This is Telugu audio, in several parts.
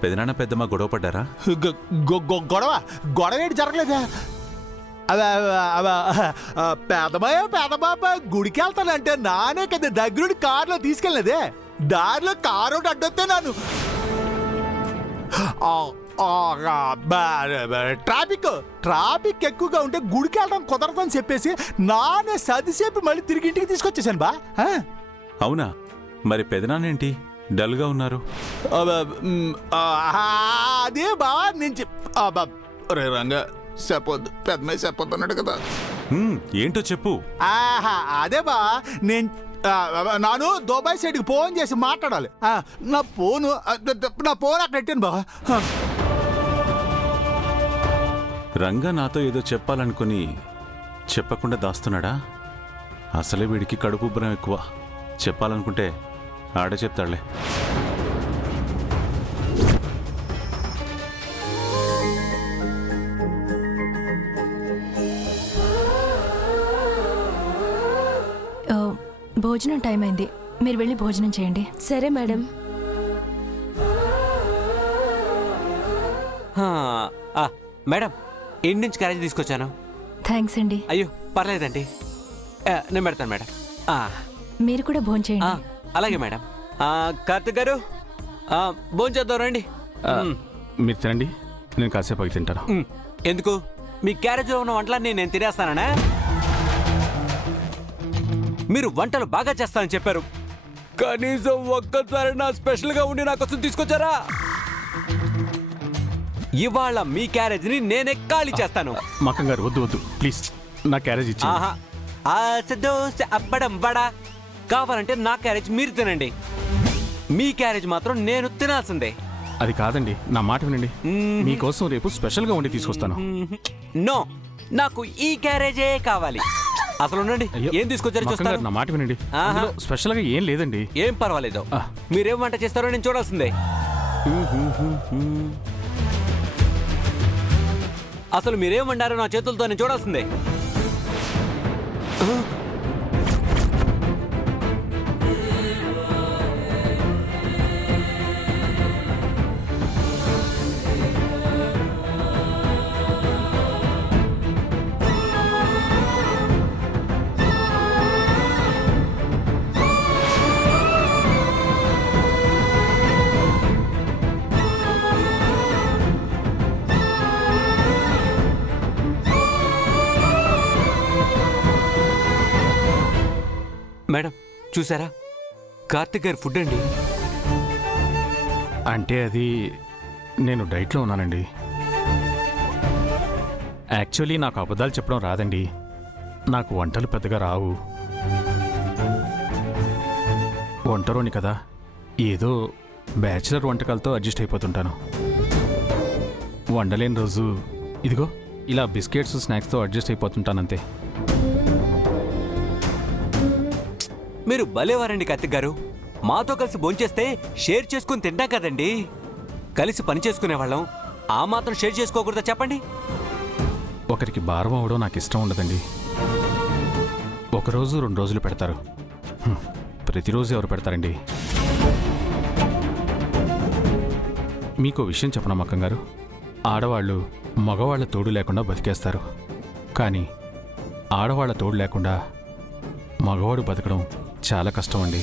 పెదనాన్న పెద్దమ్మ గొడవ పడ్డారా? గొడవ ఏంటి జరగలేదా? పెదబాబా గుడికి వెళ్తానంటే నానే కదా దగ్గరుండి కారులో తీసుకెళ్ళలేదే. దారిలో కారు ఒకటి అడ్డొస్తే నాను ట్రాఫిక్ ఎక్కువగా ఉంటే గుడికి వెళ్ళడం కుదరదని చెప్పేసి నానే సదిసేపు మళ్ళీ తిరిగి ఇంటికి తీసుకొచ్చేసాను బా. అవునా? మరి పెదనాన్నేంటి డల్గా ఉన్నారు? అదే బా నేను రే రంగా చెప్పొద్దు, పెద్దమే చెప్పొద్దు అన్నాడు కదా. ఏంటో చెప్పు. అదే బా నేను నాను దుబాయ్ సైడ్కి ఫోన్ చేసి మాట్లాడాలి. నా ఫోన్ అక్కడ పెట్టాను బా. రంగా నాతో ఏదో చెప్పాలనుకుని చెప్పకుండా దాస్తున్నాడా? అసలే వీడికి కడుపు ఉబ్బరం ఎక్కువ. చెప్పాలనుకుంటే ఆడే చెప్తాడులే. భోజనం టైం అయింది, మీరు వెళ్ళి భోజనం చేయండి. సరే మేడం. మేడం, ఇంటి నుంచి క్యారేజ్ తీసుకొచ్చాను. థ్యాంక్స్ అండి. అయ్యో పర్లేదండి, నేను పెడతాను మేడం. మీరు కూడా భోజనం చేయండి. అలాగే మేడం. కార్తిక్ గారు భోజనం చేద్దాం రండి. మీరు తినండి, నేను కాసేపు అవి తింటాను. ఎందుకు? మీ క్యారేజ్లో ఉన్న వంటలన్నీ నేను తినేస్తానా? మీరు వంటలు బాగా చేస్తానని చెప్పారు, కనీసం ఒక్కసారి నా స్పెషల్గా ఉండి నా కోసం తీసుకొచ్చారా? ఇవాళ మీ క్యారేజ్ని నేనే ఖాళీ చేస్తాను. మక్కం గారు వద్దు వద్దు ప్లీజ్, నా క్యారేజ్ ఇచ్చి. దోశ అప్పడం వడ కావాలంటే నా క్యారేజ్ మీరు తినండి, మీ క్యారేజ్ మాత్రం నేను తినాల్సిందే. అది కాదండి, నా మాట వినండి. మీకోసం రేపు స్పెషల్గా ఉండి తీసుకొస్తాను. నో, నాకు ఈ క్యారేజే కావాలి. అసలు ఉండండి, ఏం తీసుకొచ్చారో చూస్తాను. నా మాట వినండి, స్పెషల్ గా ఏం లేదండి. ఏం పర్వాలేదు, మీరేం వంట చేస్తారో నేను చూడాల్సిందే. అసలు మీరేం వండారో నా చేతులతో నేను చూడాల్సిందే. మేడం చూసారా, కార్తిక్ గారి ఫుడ్ అండి. అంటే అది నేను డైట్లో ఉన్నానండి. యాక్చువల్లీ నాకు అబద్ధాలు చెప్పడం రాదండి, నాకు వంటలు పెద్దగా రావు. వంటరోని కదా, ఏదో బ్యాచిలర్ వంటకాలతో అడ్జస్ట్ అయిపోతుంటాను. వండలేని రోజు ఇదిగో ఇలా బిస్కెట్స్ స్నాక్స్తో అడ్జస్ట్ అయిపోతుంటానంతే. మీరు భలేవారండి కార్తిక్ గారు. మాతో కలిసి భోంచేస్తే షేర్ చేసుకుని తింటాం కదండి. కలిసి పని చేసుకునే వాళ్ళం, ఆ మాత్రం షేర్ చేసుకోకూడదా చెప్పండి? ఒకరికి భారం అవడం నాకు ఇష్టం ఉండదండి. ఒకరోజు 2 రోజులు పెడతారు, ప్రతిరోజు ఎవరు పెడతారండి? మీకు విషయం చెప్పనా మక్కం గారు, ఆడవాళ్ళు మగవాళ్ళ తోడు లేకుండా బతికేస్తారు, కానీ ఆడవాళ్ళ తోడు లేకుండా మగవాడు బతకడం చాలా కష్టం అండి.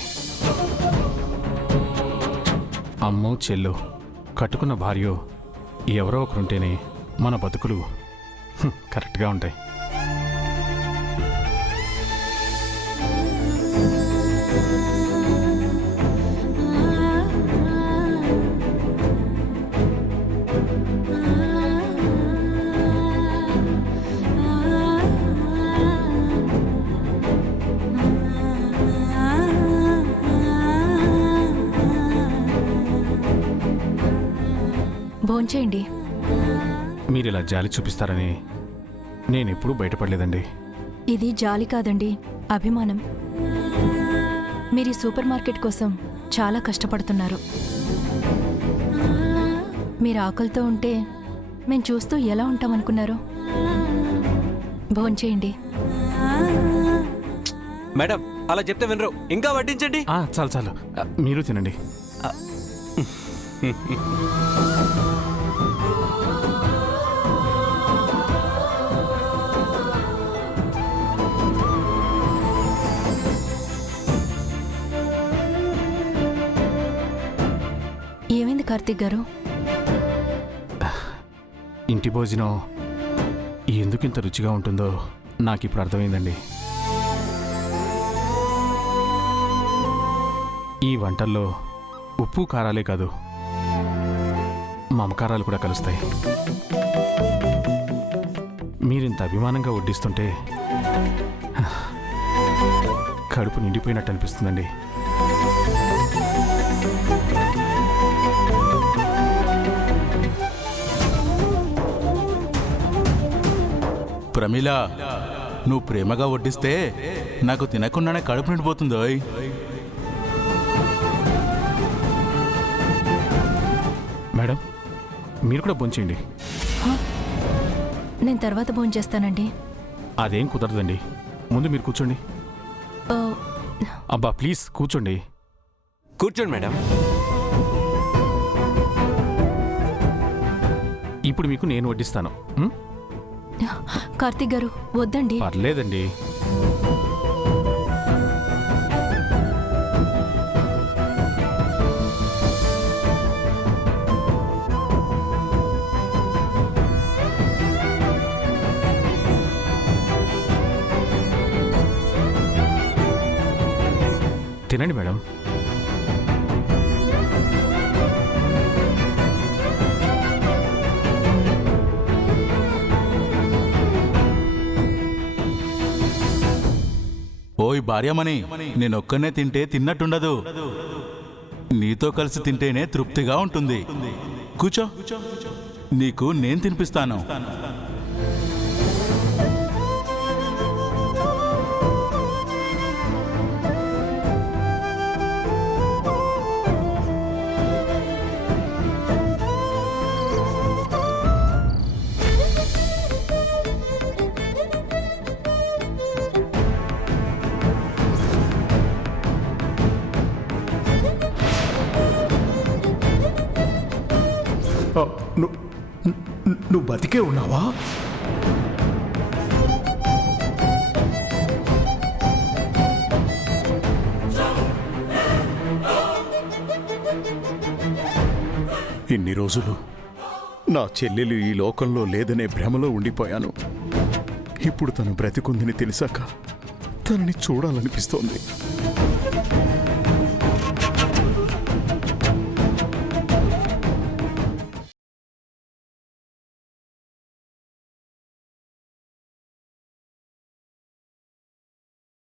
అమ్మో చెల్లో కట్టుకున్న భార్యో ఎవరో ఒకరుంటేనే మన బతుకులు కరెక్ట్గా ఉంటాయి. భోంచేయండి. మీరు ఇలా జాలి చూపిస్తారని నేనెప్పుడూ బయటపడలేదండి. ఇది జాలి కాదండి, అభిమానం. మీరు ఈ సూపర్ మార్కెట్ కోసం చాలా కష్టపడుతున్నారు. మీరు ఆకలితో ఉంటే మేము చూస్తూ ఎలా ఉంటామనుకున్నారు? భోంచేయండి. మేడం అలా చెప్తే వినరు, ఇంకా వడ్డించండి. చాలు చాలు, మీరు తినండి. ఏమైంది కార్తీక్ గారు? ఇంటి భోజనం ఎందుకు ఇంత రుచిగా ఉంటుందో నాకు ఇప్పుడు అర్థమైందండి. ఈ వంటల్లో ఉప్పు కారాలే కాదు, మమకారాలు కూడా కలుస్తాయి. మీరింత అభిమానంగా వడ్డిస్తుంటే కడుపు నిండిపోయినట్టు అనిపిస్తుందండి. ప్రమీల, నువ్వు ప్రేమగా వడ్డిస్తే నాకు తినకుండానే కడుపు నిండిపోతుందో. మేడం, మీరు కూడా భోంచేయండి. నేను తర్వాత భోంచేస్తానండి. అదేం కుదరదండి, ముందు మీరు కూర్చోండి. ఓ, అబ్బా ప్లీజ్ కూర్చోండి. కూర్చోండి మేడం. ఇప్పుడు మీకు నేను వడ్డిస్తాను. ఉం? కార్తీక్ గారు వద్దండి. పర్లేదండి. తినండి మేడం. ఓయ్ భార్యమణి, నేనొక్కనే తింటే తిన్నట్టుండదు. నీతో కలిసి తింటేనే తృప్తిగా ఉంటుంది. కూర్చో, నీకు నేను తినిపిస్తాను. నువ్వు బతికే ఉన్నావా? ఇన్ని రోజులు నా చెల్లెలు ఈ లోకంలో లేదనే భ్రమలో ఉండిపోయాను. ఇప్పుడు తను బ్రతికుందని తెలిసాక తనని చూడాలనిపిస్తోంది.